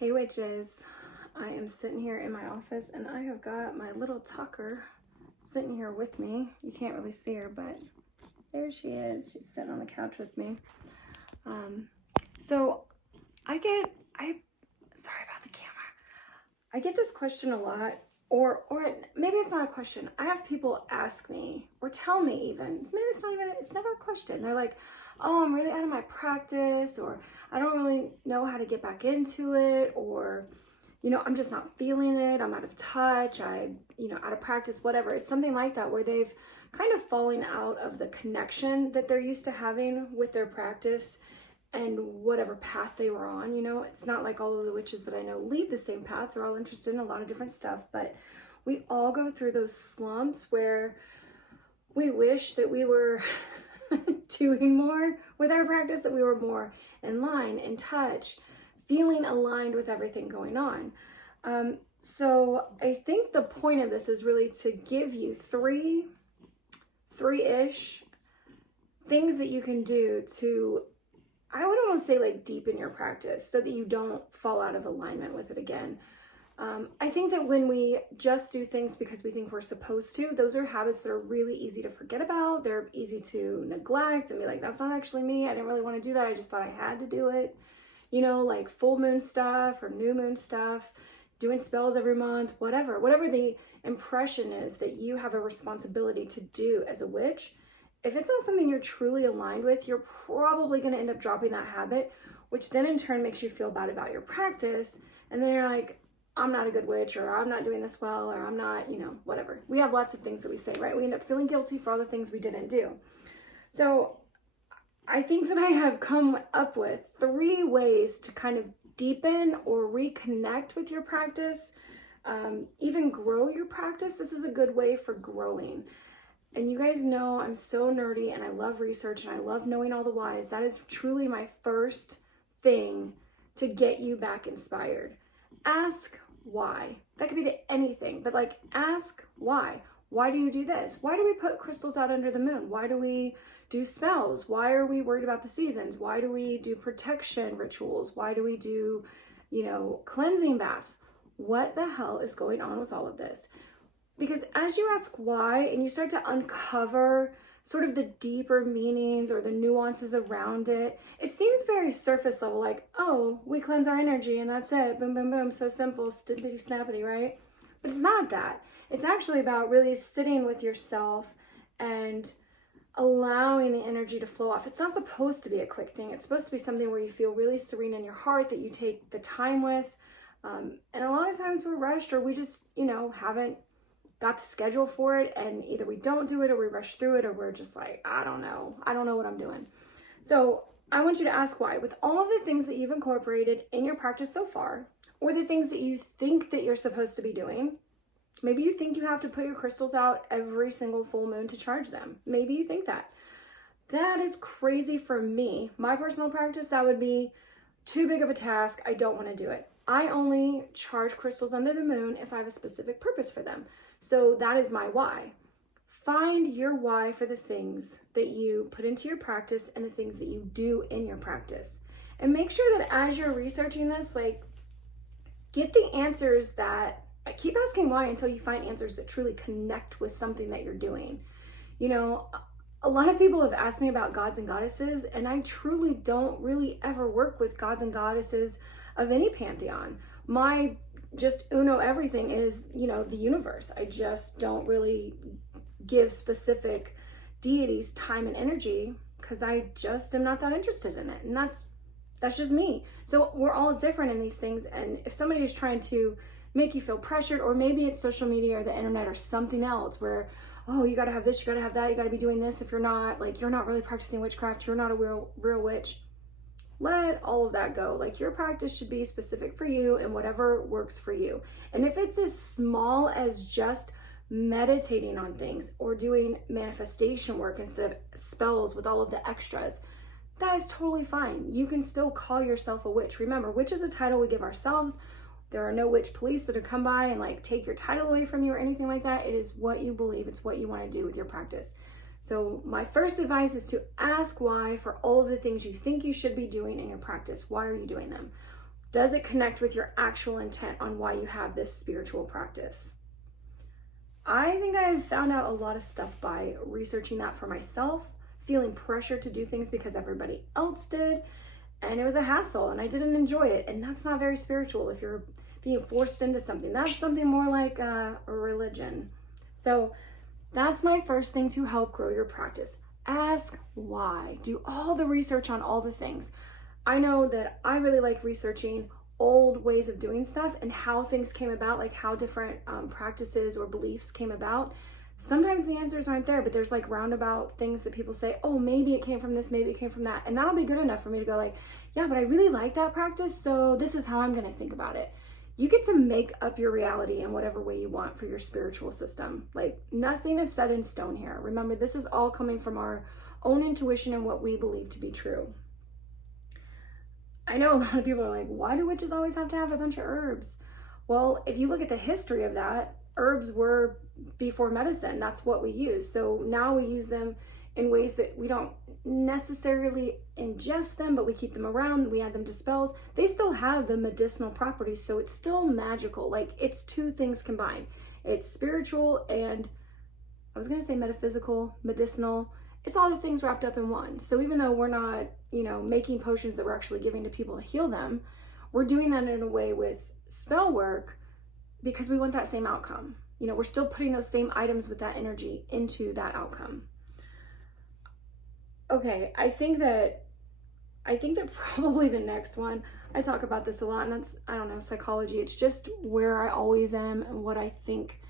Hey witches, I am sitting here in my office and I have got my little talker sitting here with me. You can't really see her, but there she is. She's sitting on the couch with me. So sorry about the camera. I get this question a lot, or maybe it's not a question. I have people ask me or tell me even, it's never a question. They're like, oh, I'm really out of my practice, or I don't really know how to get back into it, or, I'm just not feeling it. I'm out of touch. Out of practice, whatever. It's something like that where they've kind of fallen out of the connection that they're used to having with their practice and whatever path they were on. It's not like all of the witches that I know lead the same path. They're all interested in a lot of different stuff, but we all go through those slumps where we wish that we were doing more with our practice, that we were more in line, in touch, feeling aligned with everything going on. So I think the point of this is really to give you three-ish things that you can do to, I would almost say, like, deepen your practice so that you don't fall out of alignment with it again. I think that when we just do things because we think we're supposed to, those are habits that are really easy to forget about. They're easy to neglect and be like, that's not actually me. I didn't really want to do that. I just thought I had to do it. Like full moon stuff or new moon stuff, doing spells every month, whatever the impression is that you have a responsibility to do as a witch. If it's not something you're truly aligned with, you're probably going to end up dropping that habit, which then in turn makes you feel bad about your practice. And then you're like, I'm not a good witch, or I'm not doing this well, or I'm not, whatever. We have lots of things that we say, right? We end up feeling guilty for all the things we didn't do. So I think that I have come up with 3 ways to kind of deepen or reconnect with your practice, even grow your practice. This is a good way for growing. And you guys know I'm so nerdy and I love research and I love knowing all the whys. That is truly my first thing to get you back inspired. Ask why. That could be to anything, but ask why. Why do you do this? Why do we put crystals out under the moon? Why do we do spells? Why are we worried about the seasons? Why do we do protection rituals? Why do we do, cleansing baths? What the hell is going on with all of this? Because as you ask why and you start to uncover sort of the deeper meanings or the nuances around it, it seems very surface level, like, oh, we cleanse our energy and that's it. Boom, boom, boom. So simple, stippity snappity, right? But it's not that. It's actually about really sitting with yourself and allowing the energy to flow off. It's not supposed to be a quick thing. It's supposed to be something where you feel really serene in your heart, that you take the time with. And a lot of times we're rushed, or we just, haven't got the schedule for it, and either we don't do it, or we rush through it, or we're just like, I don't know what I'm doing. So I want you to ask why. With all of the things that you've incorporated in your practice so far, or the things that you think that you're supposed to be doing, maybe you think you have to put your crystals out every single full moon to charge them. Maybe you think that. That is crazy for me. My personal practice, that would be too big of a task. I don't want to do it. I only charge crystals under the moon if I have a specific purpose for them. So that is my why. Find your why for the things that you put into your practice and the things that you do in your practice. And make sure that as you're researching this, get the answers that, keep asking why until you find answers that truly connect with something that you're doing. A lot of people have asked me about gods and goddesses, and I truly don't really ever work with gods and goddesses of any pantheon. My just uno everything is, the universe. I just don't really give specific deities time and energy because I just am not that interested in it. And that's just me. So we're all different in these things. And if somebody is trying to make you feel pressured, or maybe it's social media or the internet or something else where, oh, you got to have this, you got to have that, you got to be doing this. If you're not, you're not really practicing witchcraft, you're not a real witch. Let all of that go. Your practice should be specific for you and whatever works for you. And if it's as small as just meditating on things or doing manifestation work instead of spells with all of the extras, that is totally fine. You can still call yourself a witch. Remember, witch is a title we give ourselves. There are no witch police that come by and take your title away from you or anything like that. It is what you believe. It's what you want to do with your practice. So my first advice is to ask why for all of the things you think you should be doing in your practice. Why are you doing them? Does it connect with your actual intent on why you have this spiritual practice? I think I've found out a lot of stuff by researching that for myself, feeling pressure to do things because everybody else did, and it was a hassle and I didn't enjoy it. And that's not very spiritual. If you're being forced into something, that's something more like a religion. So that's my first thing to help grow your practice. Ask why. Do all the research on all the things. I know that I really like researching old ways of doing stuff and how things came about, like how different practices or beliefs came about. Sometimes the answers aren't there, but there's like roundabout things that people say, oh, maybe it came from this, maybe it came from that. And that'll be good enough for me to go like, yeah, but I really like that practice, so this is how I'm going to think about it. You get to make up your reality in whatever way you want for your spiritual system. Like, nothing is set in stone here. Remember, this is all coming from our own intuition and what we believe to be true. I know a lot of people are like, why do witches always have to have a bunch of herbs? Well, if you look at the history of that, herbs were before medicine. That's what we use. So now we use them in ways that we don't necessarily ingest them, but we keep them around. We add them to spells. They still have the medicinal properties, so it's still magical. Like, it's two things combined. It's spiritual and, I was going to say metaphysical, medicinal. It's all the things wrapped up in one. So even though we're not, making potions that we're actually giving to people to heal them, we're doing that in a way with spell work because we want that same outcome. We're still putting those same items with that energy into that outcome. Okay, I think that probably the next one, I talk about this a lot, and that's, I don't know, psychology. It's just where I always am, and what I think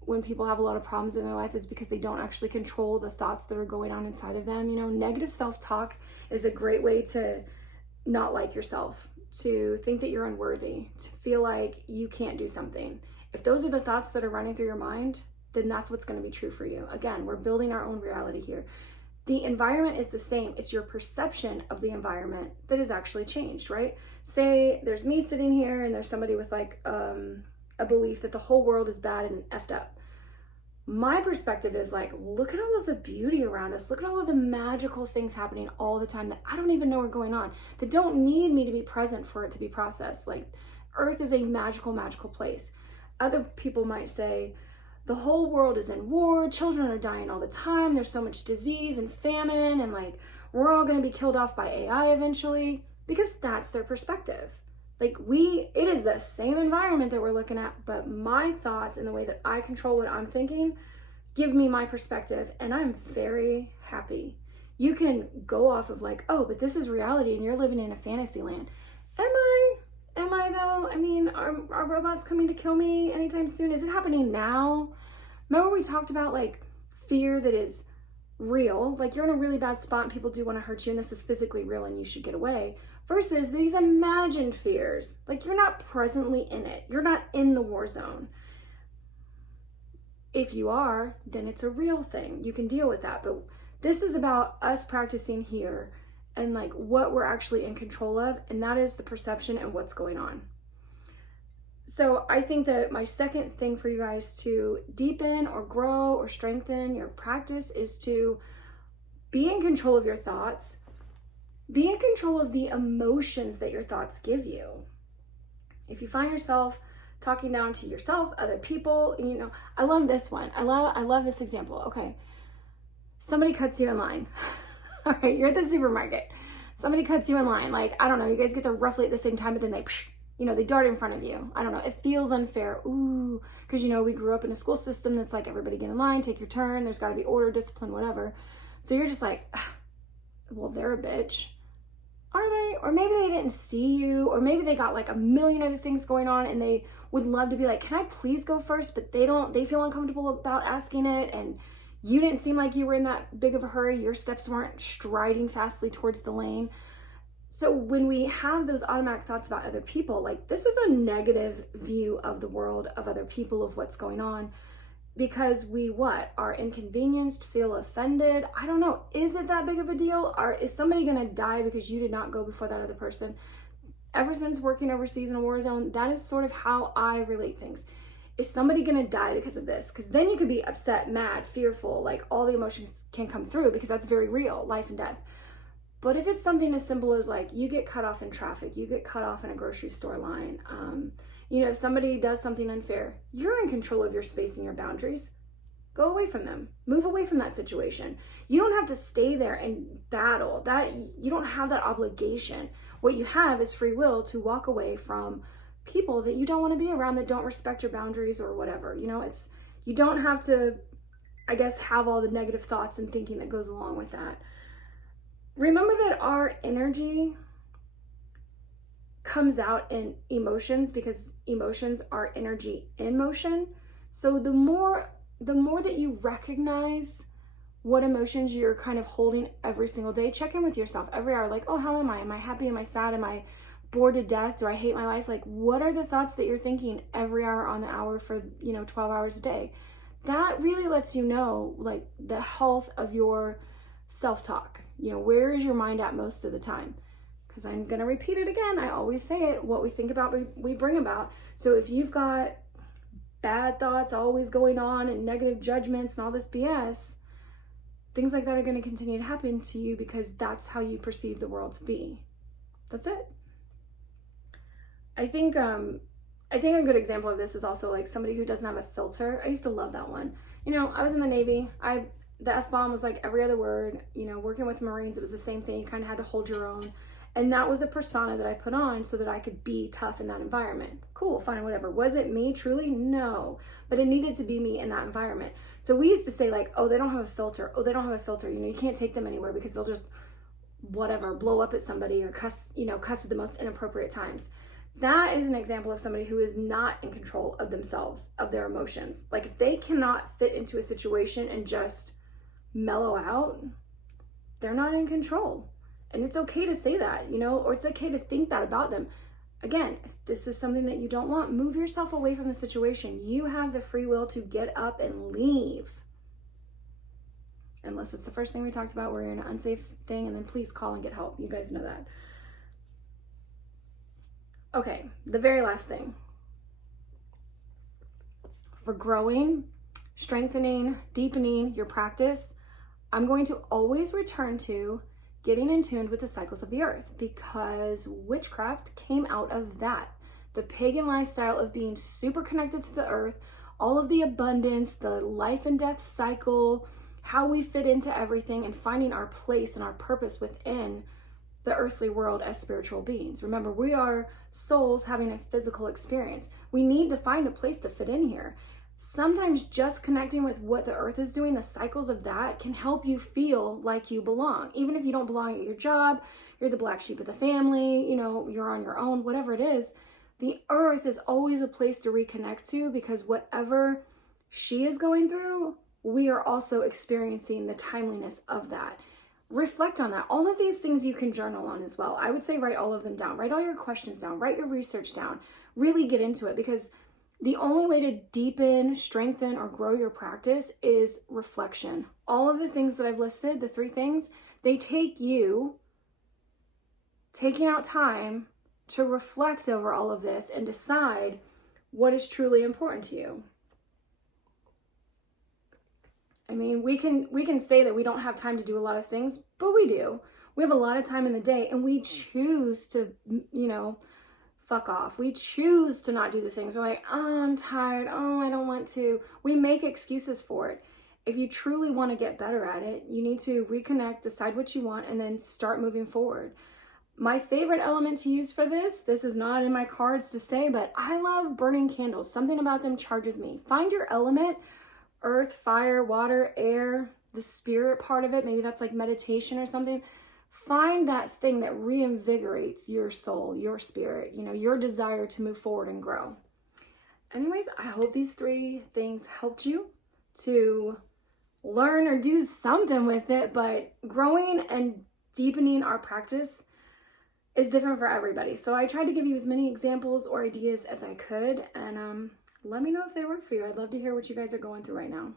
when people have a lot of problems in their life is because they don't actually control the thoughts that are going on inside of them. Negative self-talk is a great way to not like yourself, to think that you're unworthy, to feel like you can't do something. If those are the thoughts that are running through your mind, then that's what's going to be true for you. Again, we're building our own reality here. The environment is the same. It's your perception of the environment that is actually changed, right? Say there's me sitting here and there's somebody with like a belief that the whole world is bad and effed up. My perspective is like, look at all of the beauty around us. Look at all of the magical things happening all the time that I don't even know are going on, that don't need me to be present for it to be processed. Like, Earth is a magical, magical place. Other people might say, the whole world is in war, children are dying all the time, there's so much disease and famine, and like, we're all gonna be killed off by AI eventually, because that's their perspective. Like, it is the same environment that we're looking at, but my thoughts and the way that I control what I'm thinking give me my perspective, and I'm very happy. You can go off of like, oh, but this is reality and you're living in a fantasy land. Am I though? I mean, are robots coming to kill me anytime soon? Is it happening now? Remember we talked about like fear that is real, like you're in a really bad spot and people do want to hurt you and this is physically real and you should get away, versus these imagined fears. Like, you're not presently in it. You're not in the war zone. If you are, then it's a real thing. You can deal with that. But this is about us practicing here and like what we're actually in control of, and that is the perception and what's going on. So I think that my second thing for you guys to deepen or grow or strengthen your practice is to be in control of your thoughts. Be in control of the emotions that your thoughts give you. If you find yourself talking down to yourself, other people, I love this one. I love this example. Okay. Somebody cuts you in line. All right, you're at the supermarket. Somebody cuts you in line. Like, I don't know, you guys get there roughly at the same time, but then they dart in front of you. I don't know, it feels unfair. Ooh, because we grew up in a school system that's like, everybody get in line, take your turn. There's got to be order, discipline, whatever. So you're just like, well, they're a bitch. Are they? Or maybe they didn't see you, or maybe they got like a million other things going on and they would love to be like, can I please go first? But they feel uncomfortable about asking it, and you didn't seem like you were in that big of a hurry. Your steps weren't striding fastly towards the lane. So when we have those automatic thoughts about other people, like, this is a negative view of the world, of other people, of what's going on, because we are inconvenienced, feel offended. I don't know. Is it that big of a deal? Or is somebody going to die because you did not go before that other person? Ever since working overseas in a war zone, that is sort of how I relate things. Is somebody going to die because of this? Because then you could be upset, mad, fearful, like all the emotions can come through, because that's very real, life and death. But if it's something as simple as like you get cut off in traffic, you get cut off in a grocery store line, somebody does something unfair, you're in control of your space and your boundaries. Go away from them. Move away from that situation. You don't have to stay there and battle. That you don't have that obligation. What you have is free will to walk away from people that you don't want to be around, that don't respect your boundaries or whatever. You don't have to, I guess, have all the negative thoughts and thinking that goes along with that. Remember that our energy comes out in emotions, because emotions are energy in motion. So the more that you recognize what emotions you're kind of holding every single day, check in with yourself every hour. Like, oh, how am I? Am I happy? Am I sad? Am I bored to death? Do I hate my life? Like, what are the thoughts that you're thinking every hour on the hour for, 12 hours a day? That really lets you know, like, the health of your self-talk. Where is your mind at most of the time? Because I'm going to repeat it again. I always say it. What we think about, we bring about. So if you've got bad thoughts always going on and negative judgments and all this BS, things like that are going to continue to happen to you, because that's how you perceive the world to be. That's it. I think a good example of this is also like somebody who doesn't have a filter. I used to love that one. I was in the Navy. The F-bomb was like every other word. Working with Marines, it was the same thing. You kind of had to hold your own. And that was a persona that I put on so that I could be tough in that environment. Cool, fine, whatever. Was it me truly? No. But it needed to be me in that environment. So we used to say like, oh, they don't have a filter. Oh, they don't have a filter. You can't take them anywhere because they'll just, whatever, blow up at somebody or cuss at the most inappropriate times. That is an example of somebody who is not in control of themselves, of their emotions. Like, if they cannot fit into a situation and just mellow out, they're not in control. And it's okay to say that, or it's okay to think that about them. Again, if this is something that you don't want, move yourself away from the situation. You have the free will to get up and leave. Unless it's the first thing we talked about, where you're in an unsafe thing, and then please call and get help. You guys know that. Okay, the very last thing. For growing, strengthening, deepening your practice, I'm going to always return to getting in tune with the cycles of the earth, because witchcraft came out of that. The pagan lifestyle of being super connected to the earth, all of the abundance, the life and death cycle, how we fit into everything, and finding our place and our purpose within the earthly world as spiritual beings. Remember, we are souls having a physical experience. We need to find a place to fit in here. Sometimes just connecting with what the earth is doing, the cycles of that, can help you feel like you belong. Even if you don't belong at your job, you're the black sheep of the family, you're on your own, whatever it is, the earth is always a place to reconnect to, because whatever she is going through, we are also experiencing the timeliness of that. Reflect on that. All of these things you can journal on as well. I would say write all of them down. Write all your questions down. Write your research down. Really get into it, because the only way to deepen, strengthen, or grow your practice is reflection. All of the things that I've listed, the 3 things, they take you taking out time to reflect over all of this and decide what is truly important to you. I mean, we can say that we don't have time to do a lot of things, but we do. We have a lot of time in the day, and we choose to, fuck off. We choose to not do the things. We're like, oh, I'm tired. Oh, I don't want to. We make excuses for it. If you truly want to get better at it, you need to reconnect, decide what you want, and then start moving forward. My favorite element to use for this is not in my cards to say, but I love burning candles. Something about them charges me. Find your element: earth, fire, water, air, the spirit part of it. Maybe that's like meditation or something. Find that thing that reinvigorates your soul, your spirit, your desire to move forward and grow. Anyways, I hope these 3 things helped you to learn or do something with it, but growing and deepening our practice is different for everybody. So I tried to give you as many examples or ideas as I could, and let me know if they work for you. I'd love to hear what you guys are going through right now.